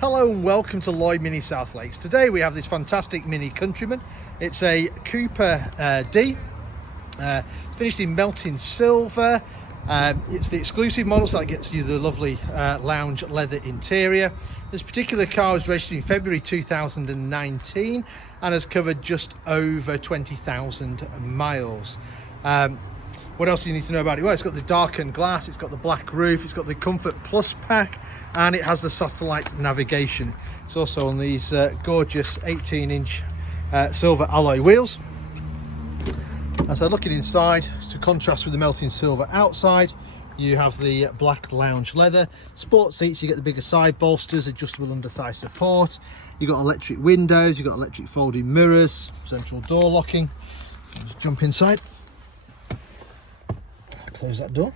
Hello and welcome to Lloyd MINI South Lakes. Today we have this fantastic Mini Countryman. It's a Cooper D. It's finished in melting silver. It's the exclusive model, so that gets you the lovely lounge leather interior. This particular car was registered in February 2019 and has covered just over 20,000 miles. What else do you need to know about it? Well, it's got the darkened glass, it's got the black roof, it's got the Comfort Plus pack, and it has the satellite navigation. It's also on these gorgeous 18-inch silver alloy wheels. As I'm looking inside, to contrast with the melting silver outside, you have the black lounge leather. Sport seats, you get the bigger side bolsters, adjustable under thigh support. You've got electric windows, you've got electric folding mirrors, central door locking. I'll just jump inside. Close that door.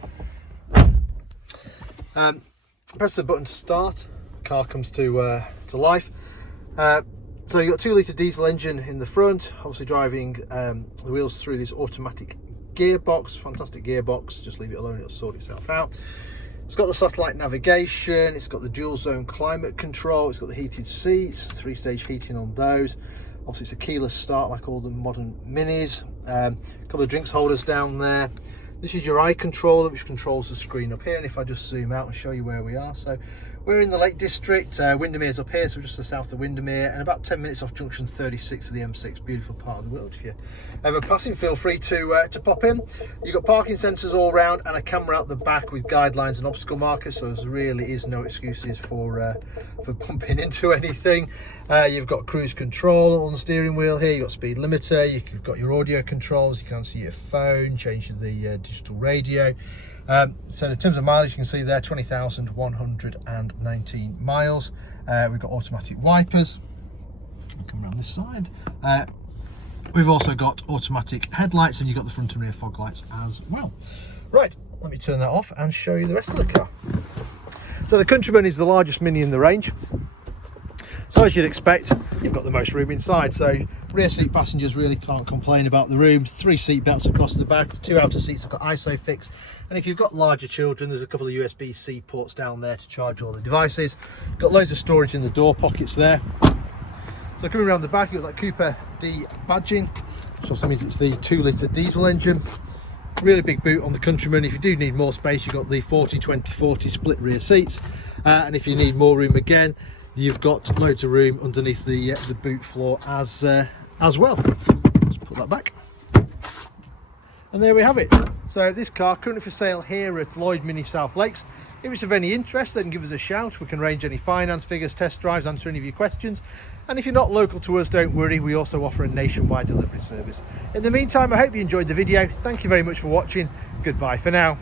Press the button to start. Car comes to life. So you've got a 2-litre diesel engine in the front, obviously driving the wheels through this automatic gearbox. Fantastic gearbox, just leave it alone, it'll sort itself out. It's got the satellite navigation, it's got the dual zone climate control, it's got the heated seats, 3-stage heating on those. Obviously it's a keyless start like all the modern Minis. A couple of drinks holders down there. This is your eye controller, which controls the screen up here, and if I just zoom out and show you where we are. So we're in the Lake District, Windermere's up here, so we're just to the south of Windermere, and about 10 minutes off junction 36 of the M6, beautiful part of the world. If you're ever passing, feel free to pop in. You've got parking sensors all round and a camera out the back with guidelines and obstacle markers, so there really is no excuses for bumping into anything. You've got cruise control on the steering wheel here, you've got speed limiter, you've got your audio controls, you can see your phone, change the digital radio. So in terms of mileage, you can see there 20,119 miles. We've got automatic wipers. I'll come around this side. We've also got automatic headlights, and you've got the front and rear fog lights as well. Right, let me turn that off and show you the rest of the car. So the Countryman is the largest Mini in the range. So as you'd expect, you've got the most room inside. So rear seat passengers really can't complain about the room. 3 seat belts across the back. The 2 outer seats have got ISOFIX. And if you've got larger children, there's a couple of USB-C ports down there to charge all the devices. Got loads of storage in the door pockets there. So coming around the back, you've got that Cooper D badging, which also means it's the 2-litre diesel engine. Really big boot on the Countryman. If you do need more space, you've got the 40-20-40 split rear seats. And if you need more room again, you've got loads of room underneath the boot floor as well. Let's put that back. And there we have it. So this car currently for sale here at Lloyd MINI South Lakes. If it's of any interest, then give us a shout. We can arrange any finance figures, test drives, answer any of your questions. And if you're not local to us, don't worry, we also offer a nationwide delivery service. In the meantime, I hope you enjoyed the video. Thank you very much for watching. Goodbye for now.